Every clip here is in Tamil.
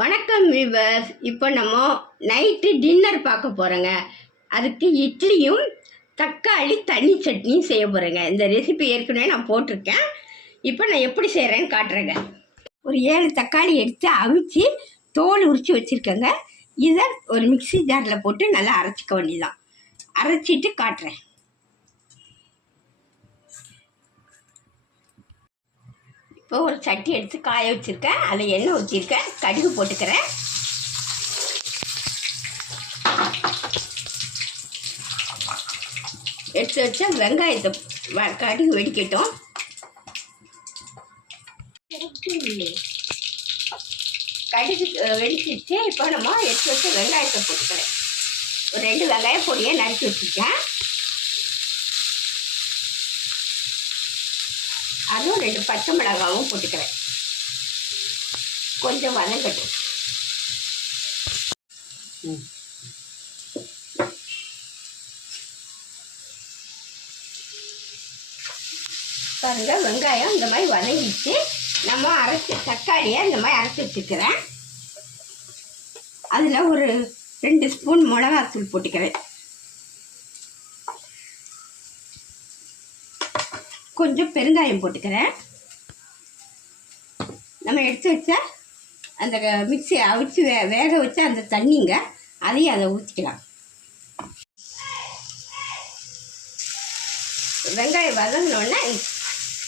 வணக்கம் விவர்ஸ் இப்போ நம்ம நைட்டு டின்னர் பார்க்க போகிறோங்க அதுக்கு இட்லியும் தக்காளி தண்ணி சட்னியும் செய்ய போகிறேங்க இந்த ரெசிபி ஏற்கனவே நான் போட்டிருக்கேன். இப்போ நான் எப்படி செய்கிறேன்னு காட்டுறேங்க. ஒரு ஏழு தக்காளி எடுத்து அவிச்சு தோல் உரித்து வச்சுருக்கேங்க. இதை ஒரு மிக்ஸி ஜாரில் போட்டு நல்லா அரைச்சிக்க வேண்டியதான் அரைச்சிட்டு காட்டுறேன். இப்போ ஒரு சட்டி எடுத்து காய வச்சுருக்கேன். அதில் எண்ணெய் ஊற்றிருக்கேன் கடுகு போட்டுக்கிறேன். எடுத்து வச்சா வெங்காயத்தை வ- கடுகு வெடிக்கட்டும். கடுகு அஹ், வெடிச்சிருச்சு. இப்போ நம்ம எடுத்து வச்ச வெங்காயத்தை போட்டுக்கிறேன். ஒரு ரெண்டு வெங்காயம் பொடியை நறுக்கி வச்சுருக்கேன். அதுவும் ரெண்டு பச்சை மிளகாவும் போட்டுக்கிறேன். கொஞ்சம் வதங்கட்டும். ம். பாருங்க வெங்காயம் இந்த மாதிரி வதங்கிட்டு நம்ம அரைச்சி தக்காளியை இந்த மாதிரி அரைச்சி வச்சுக்கிறேன். அதில் ஒரு ரெண்டு ஸ்பூன் மிளகாத்தூள் போட்டுக்கிறேன். கொஞ்சம் பெருங்காயம் போட்டுக்கிறேன். நம்ம எடுத்து வச்ச அந்த மிக்ஸி அவிச்சு வே வேக வச்ச அந்த தண்ணிங்க அதையும் அதை ஊற்றிக்கலாம் வெங்காயம் வதங்கினோடனே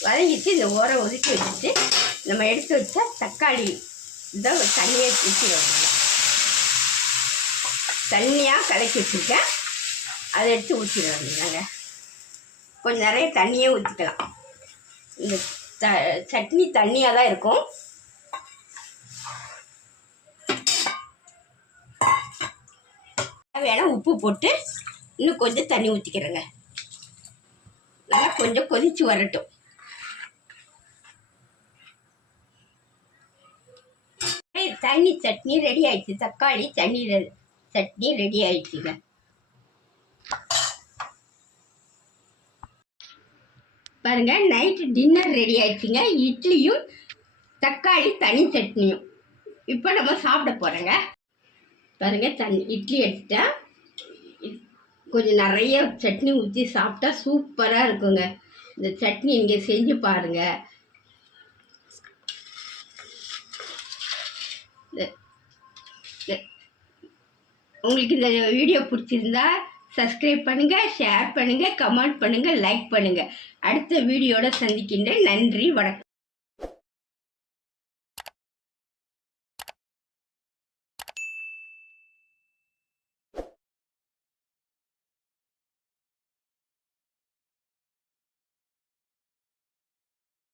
வதங்கிட்டு இந்த ஓரம் ஒதுக்கி வச்சுட்டு நம்ம எடுத்து வச்ச தக்காளி இதை தண்ணியை ஊற்றி வரணும் தண்ணியாக கலக்கி வச்சுருக்கேன். அதை எடுத்து ஊற்றிடுவாங்க கொஞ்சம் நிறைய தண்ணியே ஊற்றிக்கலாம் இந்த த சட்னி தண்ணியாக தான் இருக்கும். வேணால் உப்பு போட்டு இன்னும் கொஞ்சம் தண்ணி ஊற்றிக்கிறேங்க நல்லா கொஞ்சம் கொதித்து வரட்டும். தண்ணி சட்னி ரெடி ஆயிடுச்சு. தக்காளி தண்ணி ரெ- சட்னி ரெடி ஆயிடுச்சுங்க. பாருங்கள் நைட்டு டின்னர் ரெடி ஆயிடுச்சுங்க. இட்லியும் தக்காளி தனி சட்னியும். இப்போ நம்ம சாப்பிட போகிறோங்க பாருங்கள் தன் இட்லி எடுத்துட்டேன் கொஞ்சம் நிறைய சட்னி ஊற்றி சாப்பிட்டா சூப்பராக இருக்குங்க. இந்த சட்னி இங்கே செஞ்சு பாருங்கள் உங்களுக்கு இந்த வீடியோ பிடிச்சிருந்தா சப்ஸ்கிரைப் பண்ணுங்கள் ஷேர் பண்ணுங்கள் கமெண்ட் பண்ணுங்கள் லைக் பண்ணுங்கள் அடுத்த வீடியோட சந்திக்கின்றேன். நன்றி வணக்கம்.